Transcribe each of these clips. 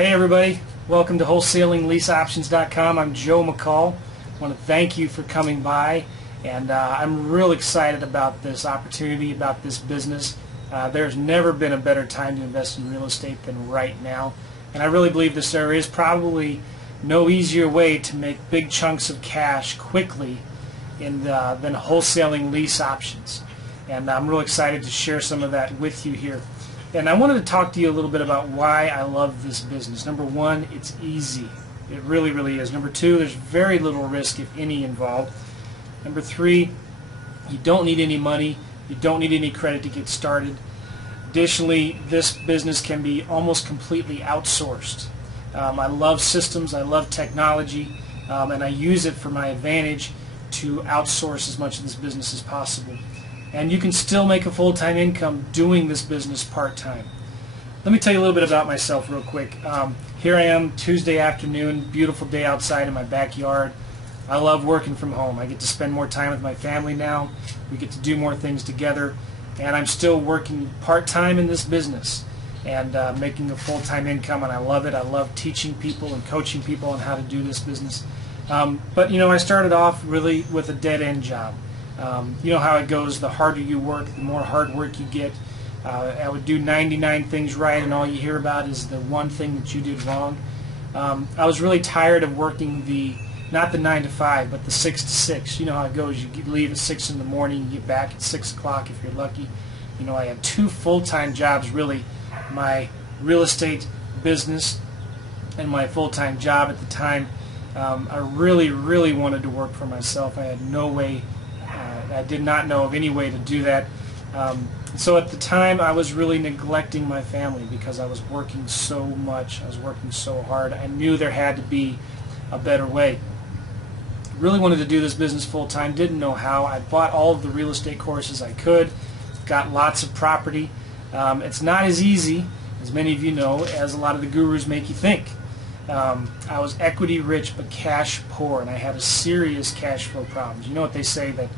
Hey everybody, welcome to WholesalingLeaseOptions.com. I'm Joe McCall. I want to thank you for coming by, and I'm real excited about this opportunity, about this business. There's never been a better time to invest in real estate than right now, and I really believe there is probably no easier way to make big chunks of cash quickly than wholesaling lease options. And I'm real excited to share some of that with you here. And I wanted to talk to you a little bit about why I love this business. Number one, it's easy. It really, really is. Number two, there's very little risk, if any, involved. Number three, you don't need any money. You don't need any credit to get started. Additionally, this business can be almost completely outsourced. I love systems. I love technology. And I use it for my advantage to outsource as much of this business as possible. And you can still make a full-time income doing this business part-time. Let me tell you a little bit about myself real quick. Here I am, Tuesday afternoon, beautiful day outside in my backyard. I love working from home. I get to spend more time with my family now. We get to do more things together. And I'm still working part-time in this business and making a full-time income, and I love it. I love teaching people and coaching people on how to do this business. But you know, I started off really with a dead-end job. You know how it goes, the harder you work, the more hard work you get. I would do 99 things right, and all you hear about is the one thing that you did wrong. I was really tired of working not the 9 to 5, but the 6 to 6. You know how it goes, you leave at 6 in the morning, you get back at 6 o'clock if you're lucky. You know, I had 2 full-time jobs really, my real estate business and my full-time job at the time. I really, really wanted to work for myself. I had no way. I did not know of any way to do that. So at the time I was really neglecting my family because I was working so much. I was working so hard. I knew there had to be a better way. Really wanted to do this business full time. Didn't know how. I bought all of the real estate courses I could. Got lots of property. It's not as easy, as many of you know, as a lot of the gurus make you think. I was equity rich but cash poor, and I had a serious cash flow problems. You know what they say, that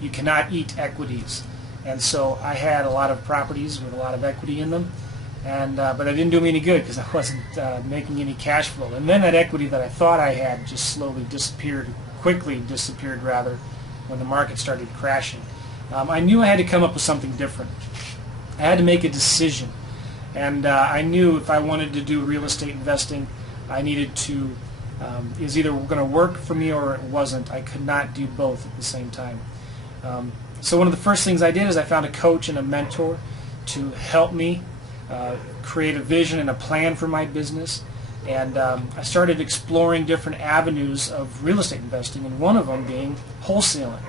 you cannot eat equities, and so I had a lot of properties with a lot of equity in them, and but it didn't do me any good because I wasn't making any cash flow. And then that equity that I thought I had just slowly quickly disappeared rather, when the market started crashing. I knew I had to come up with something different. I had to make a decision, and I knew if I wanted to do real estate investing, I needed to it was either going to work for me or it wasn't. I could not do both at the same time. So one of the first things I did is I found a coach and a mentor to help me create a vision and a plan for my business. And I started exploring different avenues of real estate investing, and one of them being wholesaling.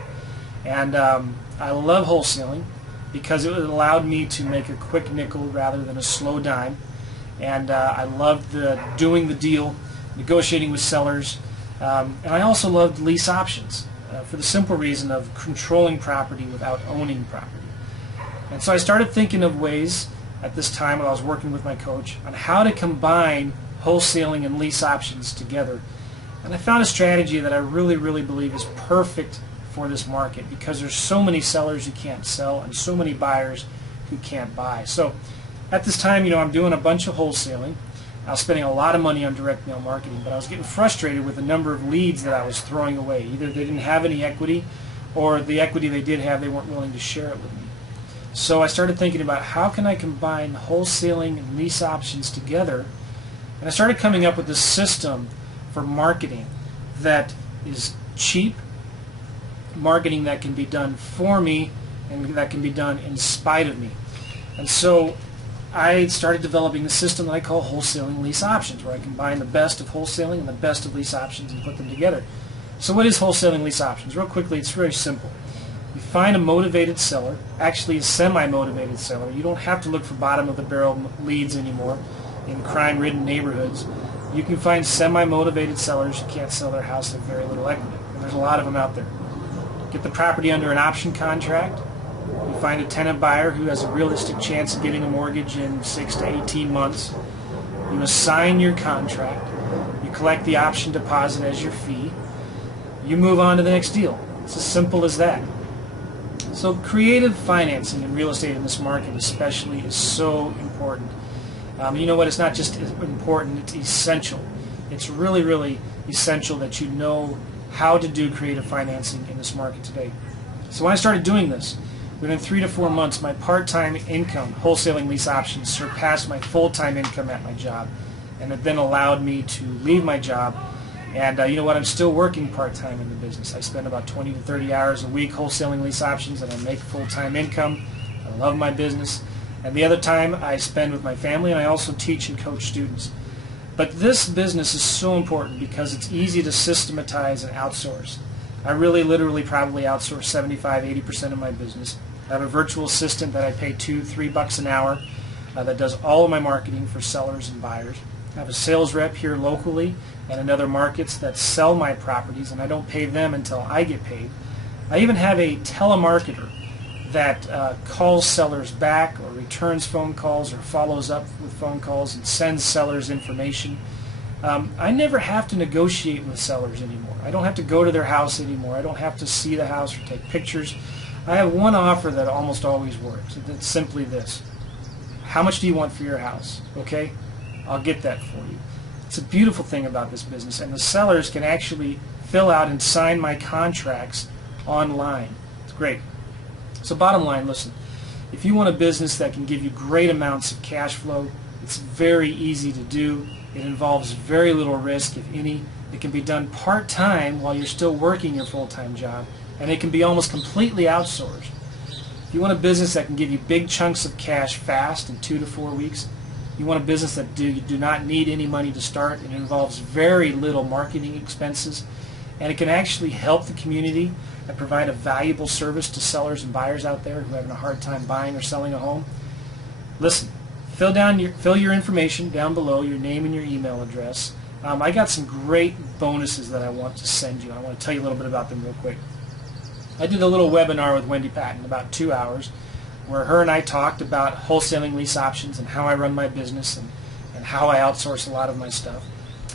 And I love wholesaling because it allowed me to make a quick nickel rather than a slow dime. And I loved doing the deal, negotiating with sellers, and I also loved lease options for the simple reason of controlling property without owning property. And so I started thinking of ways at this time when I was working with my coach on how to combine wholesaling and lease options together. And I found a strategy that I really, really believe is perfect for this market because there's so many sellers who can't sell and so many buyers who can't buy. So at this time, you know, I'm doing a bunch of wholesaling. I was spending a lot of money on direct mail marketing, but I was getting frustrated with the number of leads that I was throwing away. Either they didn't have any equity, or the equity they did have, they weren't willing to share it with me. So I started thinking about how can I combine wholesaling and lease options together, and I started coming up with a system for marketing that is cheap, marketing that can be done for me, and that can be done in spite of me. And so I started developing a system that I call Wholesaling Lease Options, where I combine the best of wholesaling and the best of lease options and put them together. So what is Wholesaling Lease Options? Real quickly, it's very simple. You find a motivated seller, actually a semi-motivated seller. You don't have to look for bottom-of-the-barrel leads anymore in crime-ridden neighborhoods. You can find semi-motivated sellers who can't sell their house with very little equity, and there's a lot of them out there. Get the property under an option contract. You find a tenant buyer who has a realistic chance of getting a mortgage in 6 to 18 months. You assign your contract. You collect the option deposit as your fee. You move on to the next deal. It's as simple as that. So creative financing in real estate in this market especially is so important. You know what? It's not just important, it's essential. It's really, really essential that you know how to do creative financing in this market today. So when I started doing this, within 3 to 4 months, my part-time income, wholesaling lease options, surpassed my full-time income at my job. And it then allowed me to leave my job. And you know what? I'm still working part-time in the business. I spend about 20 to 30 hours a week wholesaling lease options, and I make full-time income. I love my business. And the other time I spend with my family, and I also teach and coach students. But this business is so important because it's easy to systematize and outsource. I really literally probably outsource 75–80% of my business. I have a virtual assistant that I pay $2–3 an hour that does all of my marketing for sellers and buyers. I have a sales rep here locally and in other markets that sell my properties, and I don't pay them until I get paid. I even have a telemarketer that calls sellers back or returns phone calls or follows up with phone calls and sends sellers information. I never have to negotiate with sellers anymore. I don't have to go to their house anymore. I don't have to see the house or take pictures. I have one offer that almost always works. It's simply this. How much do you want for your house? Okay? I'll get that for you. It's a beautiful thing about this business, and the sellers can actually fill out and sign my contracts online. It's great. So bottom line, listen, if you want a business that can give you great amounts of cash flow, it's very easy to do. It involves very little risk, if any. It can be done part-time while you're still working your full-time job, and it can be almost completely outsourced. If you want a business that can give you big chunks of cash fast in 2 to 4 weeks, you want a business that you do not need any money to start. It involves very little marketing expenses, and it can actually help the community and provide a valuable service to sellers and buyers out there who are having a hard time buying or selling a home. Listen, fill your information down below, your name and your email address. I got some great bonuses that I want to send you. I want to tell you a little bit about them real quick. I did a little webinar with Wendy Patton, about 2 hours, where her and I talked about wholesaling lease options and how I run my business and how I outsource a lot of my stuff.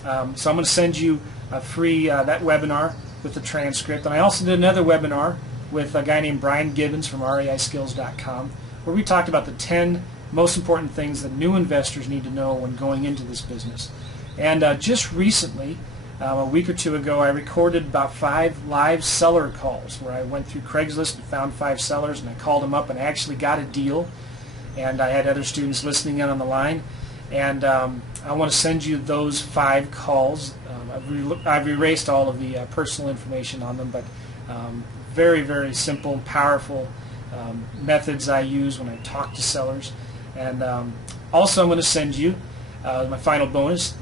So I'm going to send you a free that webinar with the transcript. And I also did another webinar with a guy named Brian Gibbons from reiskills.com, where we talked about the 10 most important things that new investors need to know when going into this business. And just recently, a week or two ago, I recorded about 5 live seller calls where I went through Craigslist and found 5 sellers, and I called them up and I actually got a deal. And I had other students listening in on the line. And I want to send you those 5 calls. I've erased all of the personal information on them, but very, very simple, powerful methods I use when I talk to sellers. And also I'm going to send you my final bonus,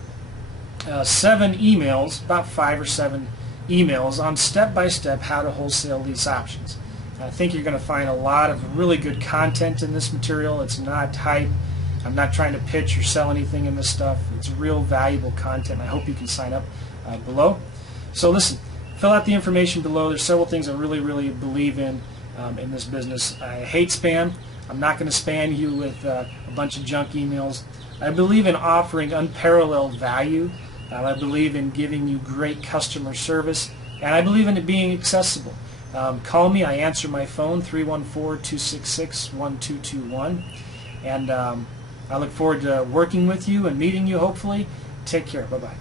7 emails, about 5 or 7 emails on step-by-step how to wholesale lease options. I think you're going to find a lot of really good content in this material. It's not hype. I'm not trying to pitch or sell anything in this stuff. It's real valuable content. I hope you can sign up below. So listen, fill out the information below. There's several things I really, really believe in this business. I hate spam. I'm not going to spam you with a bunch of junk emails. I believe in offering unparalleled value. I believe in giving you great customer service, and I believe in it being accessible. Call me. I answer my phone, 314-266-1221. And I look forward to working with you and meeting you, hopefully. Take care. Bye-bye.